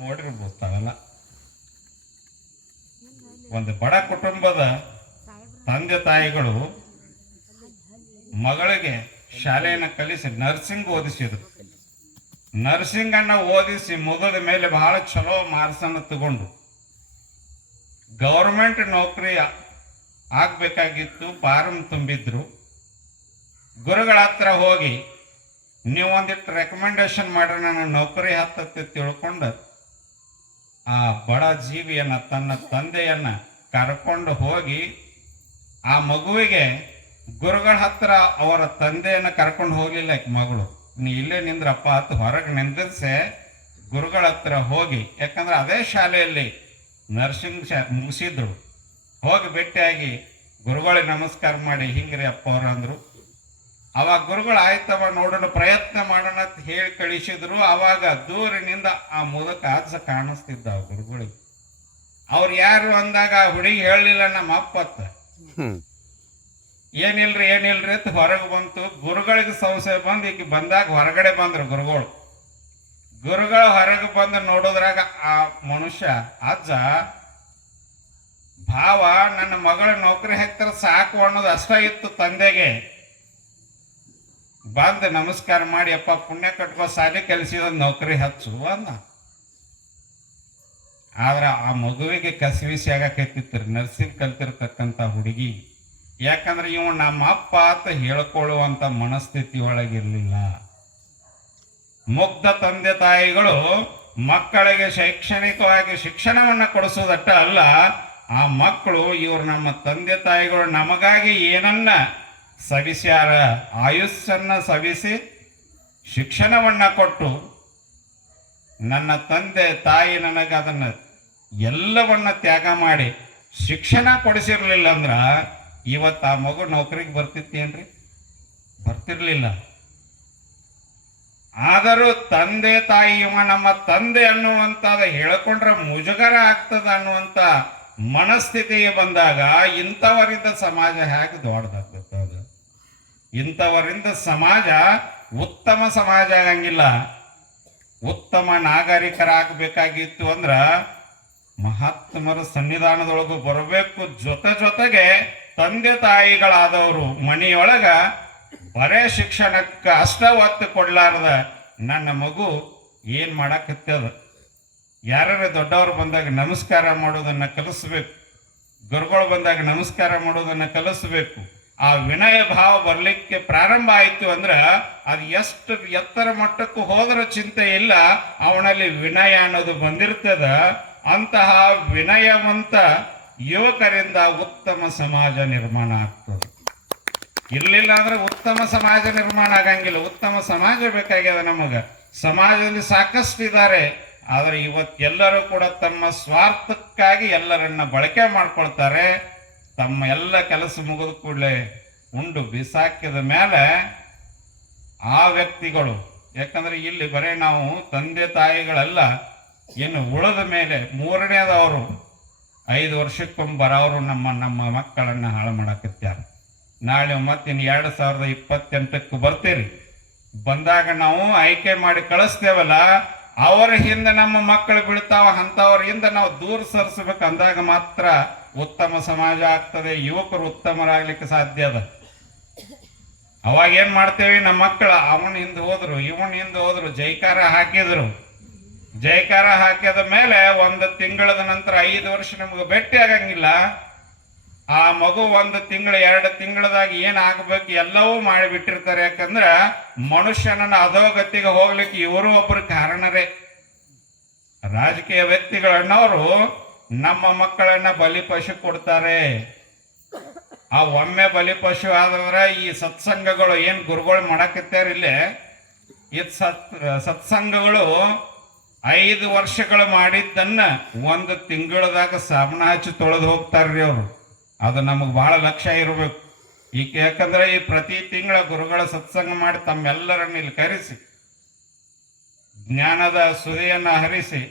ನೋಡಿರ್ಬೋದು ತಾವೆಲ್ಲ. ಒಂದು ಬಡ ಕುಟುಂಬದ ತಂದೆ ತಾಯಿಗಳು ಮಗಳಿಗೆ ಶಾಲೆಯನ್ನು ಕಲಿಸಿ ನರ್ಸಿಂಗ್ ಓದಿಸಿದ್ರು. ನರ್ಸಿಂಗ್ ಅನ್ನ ಓದಿಸಿ ಮುಗಿದ ಮೇಲೆ ಬಹಳ ಚಲೋ ಮಾರ್ಕ್ಸ್ ಅನ್ನು ತಗೊಂಡು ಗೌರ್ಮೆಂಟ್ ನೌಕರಿ ಆಗ್ಬೇಕಾಗಿತ್ತು. ಫಾರಂ ತುಂಬಿದ್ರು. ಗುರುಗಳ ಹತ್ರ ಹೋಗಿ ನೀವು ಒಂದಿಟ್ಟು ರೆಕಮೆಂಡೇಶನ್ ಮಾಡ್ರಿ, ನನ್ನ ನೌಕರಿ ಹತ್ತತ್ತೆ ತಿಳ್ಕೊಂಡು ಆ ಬಡ ಜೀವಿಯನ್ನ, ತನ್ನ ತಂದೆಯನ್ನ ಕರ್ಕೊಂಡು ಹೋಗಿ ಆ ಮಗುವಿಗೆ ಗುರುಗಳ ಹತ್ರ ಅವರ ತಂದೆಯನ್ನ ಕರ್ಕೊಂಡು ಹೋಗ್ಲಿಲ್ಲ. ಮಗಳು ನೀ ಇಲ್ಲೇ ನಿಂದ್ರಪ್ಪ ಅಂತ ಹೊರಗೆ ನಿಂದಿರ್ಸೆ ಗುರುಗಳ ಹತ್ರ ಹೋಗಿ, ಯಾಕಂದ್ರೆ ಅದೇ ಶಾಲೆಯಲ್ಲಿ ನರ್ಸಿಂಗ್ ಮುಗಿಸಿದ್ರು. ಹೋಗಿ ಭೇಟಿಯಾಗಿ ಗುರುಗಳಿಗೆ ನಮಸ್ಕಾರ ಮಾಡಿ ಹಿಂಗ್ರಿ ಅಪ್ಪ ಅವ್ರ ಅಂದ್ರು. ಅವಾಗ ಗುರುಗಳು ಆಯ್ತವ ನೋಡೋಣ ಪ್ರಯತ್ನ ಮಾಡೋಣ ಅಂತ ಹೇಳಿ ಕಳಿಸಿದ್ರು. ಅವಾಗ ದೂರಿನಿಂದ ಆ ಮುದಕ ಅಜ್ಜ ಕಾಣಿಸ್ತಿದ್ದ ಗುರುಗಳಿಗೆ. ಅವ್ರು ಯಾರು ಅಂದಾಗ ಹುಡುಗಿ ಹೇಳಲಿಲ್ಲ ನಮ್ಮ ಅಪ್ಪತ್ತ. ಏನಿಲ್ರಿ ಅಂತ ಹೊರಗೆ ಬಂತು. ಗುರುಗಳಿಗೆ ಸಂಶಯ ಬಂದು ಈಗ ಬಂದಾಗ ಹೊರಗಡೆ ಬಂದ್ರು ಗುರುಗಳು. ಗುರುಗಳು ಹೊರಗೆ ಬಂದು ನೋಡೋದ್ರಾಗ ಆ ಮನುಷ್ಯ ಅಜ್ಜ ಭಾವ ನನ್ನ ಮಗಳ ನೌಕರಿ ಹಾಕ್ತಾರ ಸಾಕು ಅನ್ನೋದು ಅಷ್ಟ ಇತ್ತು ತಂದೆಗೆ. ಬಂದು ನಮಸ್ಕಾರ ಮಾಡಿ ಅಪ್ಪ ಪುಣ್ಯ ಕಟ್ಕೋ, ಸಾಲಿ ಕಲಿಸಿದ ನೌಕರಿ ಹಚ್ಚು ಅಂದ. ಆದ್ರ ಆ ಮಗುವಿಗೆ ಕಸಿವಿಸಿ ಆಗಕೈತಿತ್ತು ನರ್ಸಿಂಗ್ ಕಲ್ತಿರ್ತಕ್ಕಂಥ ಹುಡುಗಿ. ಯಾಕಂದ್ರೆ ಇವ ನಮ್ಮ ಅಪ್ಪ ಅಂತ ಹೇಳ್ಕೊಳ್ಳುವಂತ ಮನಸ್ಥಿತಿ ಒಳಗಿರ್ಲಿಲ್ಲ. ಮುಗ್ಧ ತಂದೆ ತಾಯಿಗಳು ಮಕ್ಕಳಿಗೆ ಶೈಕ್ಷಣಿಕವಾಗಿ ಶಿಕ್ಷಣವನ್ನ ಕೊಡಿಸೋದಟ್ಟ ಅಲ್ಲ, ಆ ಮಕ್ಕಳು ಇವ್ರು ನಮ್ಮ ತಂದೆ ತಾಯಿಗಳು ನಮಗಾಗಿ ಏನನ್ನ ಸವಿಸ್ಯಾರ, ಆಯುಸ್ಸನ್ನ ಸವಿಸಿ ಶಿಕ್ಷಣವನ್ನ ಕೊಟ್ಟು ನನ್ನ ತಂದೆ ತಾಯಿ ನನಗೆ ಅದನ್ನ ಎಲ್ಲವನ್ನ ತ್ಯಾಗ ಮಾಡಿ ಶಿಕ್ಷಣ ಕೊಡಿಸಿರ್ಲಿಲ್ಲ ಅಂದ್ರ ಇವತ್ತು ಆ ಮಗು ನೌಕರಿಗೆ ಬರ್ತಿತ್ತೇನ್ರಿ? ಬರ್ತಿರ್ಲಿಲ್ಲ. ಆದರೂ ತಂದೆ ತಾಯಿ ಇವ ನಮ್ಮ ತಂದೆ ಅನ್ನುವಂಥದ್ದು ಹೇಳ್ಕೊಂಡ್ರೆ ಮುಜುಗರ ಆಗ್ತದ ಅನ್ನುವಂಥ ಮನಸ್ಥಿತಿಗೆ ಬಂದಾಗ ಇಂಥವರಿಂದ ಸಮಾಜ ಹೇಗೆ ದೊಡ್ಡದಾಗ್ತದ? ಇಂಥವರಿಂದ ಸಮಾಜ ಉತ್ತಮ ಸಮಾಜ ಆಗಂಗಿಲ್ಲ. ಉತ್ತಮ ನಾಗರಿಕರಾಗಬೇಕಾಗಿತ್ತು ಅಂದ್ರ ಮಹಾತ್ಮರ ಸನ್ನಿಧಾನದೊಳಗೂ ಬರಬೇಕು. ಜೊತೆಗೆ ತಂದೆ ತಾಯಿಗಳಾದವರು ಮನೆಯೊಳಗ ಬರೇ ಶಿಕ್ಷಣಕ್ಕೆ ಅಷ್ಟ ಒತ್ತು ಕೊಡ್ಲಾರ್ದ ನನ್ನ ಮಗು ಏನ್ ಮಾಡಕತ್ತದ, ಯಾರ್ಯಾರ ದೊಡ್ಡವರು ಬಂದಾಗ ನಮಸ್ಕಾರ ಮಾಡೋದನ್ನ ಕಲಿಸ್ಬೇಕು, ಗುರುಗಳು ಬಂದಾಗ ನಮಸ್ಕಾರ ಮಾಡೋದನ್ನ ಕಲಿಸ್ಬೇಕು. ಆ ವಿನಯ ಭಾವ ಬರ್ಲಿಕ್ಕೆ ಪ್ರಾರಂಭ ಆಯ್ತು ಅಂದ್ರ ಅದು ಎಷ್ಟು ಎತ್ತರ ಮಟ್ಟಕ್ಕೂ ಹೋದ್ರ ಚಿಂತೆ ಇಲ್ಲ, ಅವನಲ್ಲಿ ವಿನಯ ಅನ್ನೋದು ಬಂದಿರ್ತದ. ಅಂತಹ ವಿನಯವಂತ ಯುವಕರಿಂದ ಉತ್ತಮ ಸಮಾಜ ನಿರ್ಮಾಣ ಆಗ್ತದೆ. ಇರ್ಲಿಲ್ಲ ಅಂದ್ರೆ ಉತ್ತಮ ಸಮಾಜ ನಿರ್ಮಾಣ ಆಗಂಗಿಲ್ಲ. ಉತ್ತಮ ಸಮಾಜ ಬೇಕಾಗ್ಯದ ನಮಗ. ಸಮಾಜದಲ್ಲಿ ಸಾಕಷ್ಟು ಇದ್ದಾರೆ, ಆದ್ರೆ ಇವತ್ತೆಲ್ಲರೂ ಕೂಡ ತಮ್ಮ ಸ್ವಾರ್ಥಕ್ಕಾಗಿ ಎಲ್ಲರನ್ನ ಬಳಕೆ ಮಾಡ್ಕೊಳ್ತಾರೆ. ತಮ್ಮ ಎಲ್ಲ ಕೆಲಸ ಮುಗಿದ ಕೂಡಲೇ ಉಂಡು ಬಿಸಾಕಿದ ಮೇಲೆ ಆ ವ್ಯಕ್ತಿಗಳು, ಯಾಕಂದ್ರೆ ಇಲ್ಲಿ ಬರೇ ನಾವು ತಂದೆ ತಾಯಿಗಳೆಲ್ಲ ಇನ್ನು ಉಳಿದ ಮೇಲೆ ಮೂರನೇದವರು 5 ವರ್ಷಕ್ಕೊಮ್ಮೆ ಬರೋರು ನಮ್ಮ ಮಕ್ಕಳನ್ನ ಹಾಳು ಮಾಡಕತ್ಯಾರ. ನಾಳೆ ಮತ್ತಿನ್ನು 2028ಕ್ಕೆ ಬರ್ತೀರಿ. ಬಂದಾಗ ನಾವು ಆಯ್ಕೆ ಮಾಡಿ ಕಳಿಸ್ತೇವಲ್ಲ, ಅವರ ಹಿಂದೆ ನಮ್ಮ ಮಕ್ಕಳು ಬೀಳ್ತಾವ. ಅಂಥವ್ರ ಹಿಂದೆ ನಾವು ದೂರ ಸರಿಸ್ಬೇಕು. ಅಂದಾಗ ಮಾತ್ರ ಉತ್ತಮ ಸಮಾಜ ಆಗ್ತದೆ, ಯುವಕರು ಉತ್ತಮರಾಗ್ಲಿಕ್ಕೆ ಸಾಧ್ಯ ಅದ. ಅವಾಗ ಏನ್ ಮಾಡ್ತೇವೆ, ನಮ್ಮ ಮಕ್ಕಳು ಅವನ ಹಿಂದೆ ಹೋದ್ರು, ಇವನ್ ಹಿಂದೆ ಹೋದ್ರು, ಜೈಕಾರ ಹಾಕಿದ್ರು. ಜೈಕಾರ ಹಾಕಿದ ಮೇಲೆ 1 ತಿಂಗಳದ ನಂತರ 5 ವರ್ಷ ನಮ್ಗೆ ಭೇಟಿ ಆಗಂಗಿಲ್ಲ. ಆ ಮಗು 1 ತಿಂಗಳು 2 ತಿಂಗಳದಾಗ ಏನ್ ಆಗ್ಬೇಕು ಎಲ್ಲವೂ ಮಾಡಿಬಿಟ್ಟಿರ್ತಾರೆ. ಯಾಕಂದ್ರ ಮನುಷ್ಯನನ್ನ ಅಧೋಗತಿಗೆ ಹೋಗ್ಲಿಕ್ಕೆ ಇವರು ಒಬ್ಬರು ಕಾರಣರೇ. ರಾಜಕೀಯ ವ್ಯಕ್ತಿಗಳನ್ನವರು ನಮ್ಮ ಮಕ್ಕಳನ್ನ ಬಲಿಪಶು ಕೊಡ್ತಾರೆ. ಆ ಒಮ್ಮೆ ಬಲಿಪಶು ಆದ್ರೆ ಈ ಸತ್ಸಂಗಗಳು ಏನ್ ಗುರುಗಳು ಮಾಡಕತ್ತಾರಿಲ್ಲೇ, ಈ ಸತ್ಸಂಗಗಳು 5 ವರ್ಷಗಳು ಮಾಡಿದ್ದನ್ನ 1 ತಿಂಗಳದಾಗ ಸಾಬಣ ಹಚ್ಚಿ ತೊಳೆದು ಹೋಗ್ತಾರ್ರಿ ಅವರು. ಅದು ನಮಗೆ ಬಹಳ ಲಕ್ಷ್ಯ ಇರಬೇಕು. ಈಗ ಯಾಕಂದ್ರೆ ಈ ಪ್ರತಿ ತಿಂಗಳ ಗುರುಗಳ ಸತ್ಸಂಗ ಮಾಡಿ ತಮ್ಮೆಲ್ಲರನ್ನ ಇಲ್ಲಿ ಕರೆಸಿ ಜ್ಞಾನದ ಸುದೆಯನ್ನ ಹರಿಸಿ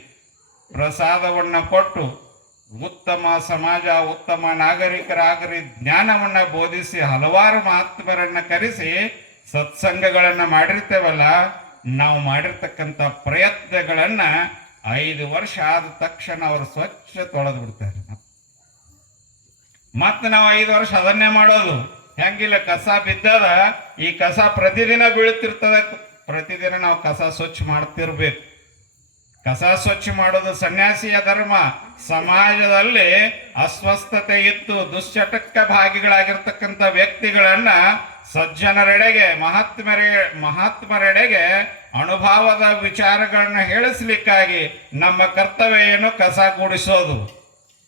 ಪ್ರಸಾದವನ್ನ ಕೊಟ್ಟು ಉತ್ತಮ ಸಮಾಜ, ಉತ್ತಮ ನಾಗರಿಕರಾಗರಿ ಜ್ಞಾನವನ್ನ ಬೋಧಿಸಿ ಹಲವಾರು ಮಹಾತ್ಮರನ್ನ ಕರೆಸಿ ಸತ್ಸಂಗಗಳನ್ನ ಮಾಡಿರ್ತೇವಲ್ಲ, ನಾವು ಮಾಡಿರ್ತಕ್ಕಂಥ ಪ್ರಯತ್ನಗಳನ್ನ 5 ವರ್ಷ ಆದ ತಕ್ಷಣ ಅವರು ಸ್ವಚ್ಛ ತೊಳೆದು ಬಿಡ್ತಾರೆ. ಮತ್ತೆ ನಾವು 5 ವರ್ಷ ಅದನ್ನೇ ಮಾಡೋದು. ಹೆಂಗಿಲ್ಲ, ಕಸ ಬಿದ್ದದ, ಈ ಕಸ ಪ್ರತಿದಿನ ಬೀಳುತ್ತಿರ್ತದೆ, ಪ್ರತಿದಿನ ನಾವು ಕಸ ಸ್ವಚ್ಛ ಮಾಡ್ತಿರ್ಬೇಕು. ಕಸ ಸ್ವಚ್ಛ ಮಾಡೋದು ಸನ್ಯಾಸಿಯ ಧರ್ಮ. ಸಮಾಜದಲ್ಲಿ ಅಸ್ವಸ್ಥತೆ ಇದ್ದು ದುಶ್ಚಟಕ್ಕೆ ಭಾಗಿಗಳಾಗಿರ್ತಕ್ಕಂಥ ವ್ಯಕ್ತಿಗಳನ್ನ ಸಜ್ಜನರೆಡೆಗೆ, ಮಹಾತ್ಮರೆಡೆಗೆ ಅನುಭವದ ವಿಚಾರಗಳನ್ನ ಹೇಳಿಸ್ಲಿಕ್ಕಾಗಿ ನಮ್ಮ ಕರ್ತವ್ಯ ಏನು? ಕಸ ಗೂಡಿಸೋದು.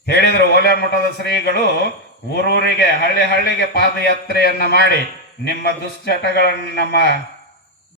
ಹೇಳಿದ್ರು ಓಲೆ ಮಠದ ಶ್ರೀಗಳು, ಊರೂರಿಗೆ, ಹಳ್ಳಿ ಹಳ್ಳಿಗೆ ಪಾದಯಾತ್ರೆಯನ್ನ ಮಾಡಿ ನಿಮ್ಮ ದುಶ್ಚಟಗಳನ್ನು ನಮ್ಮ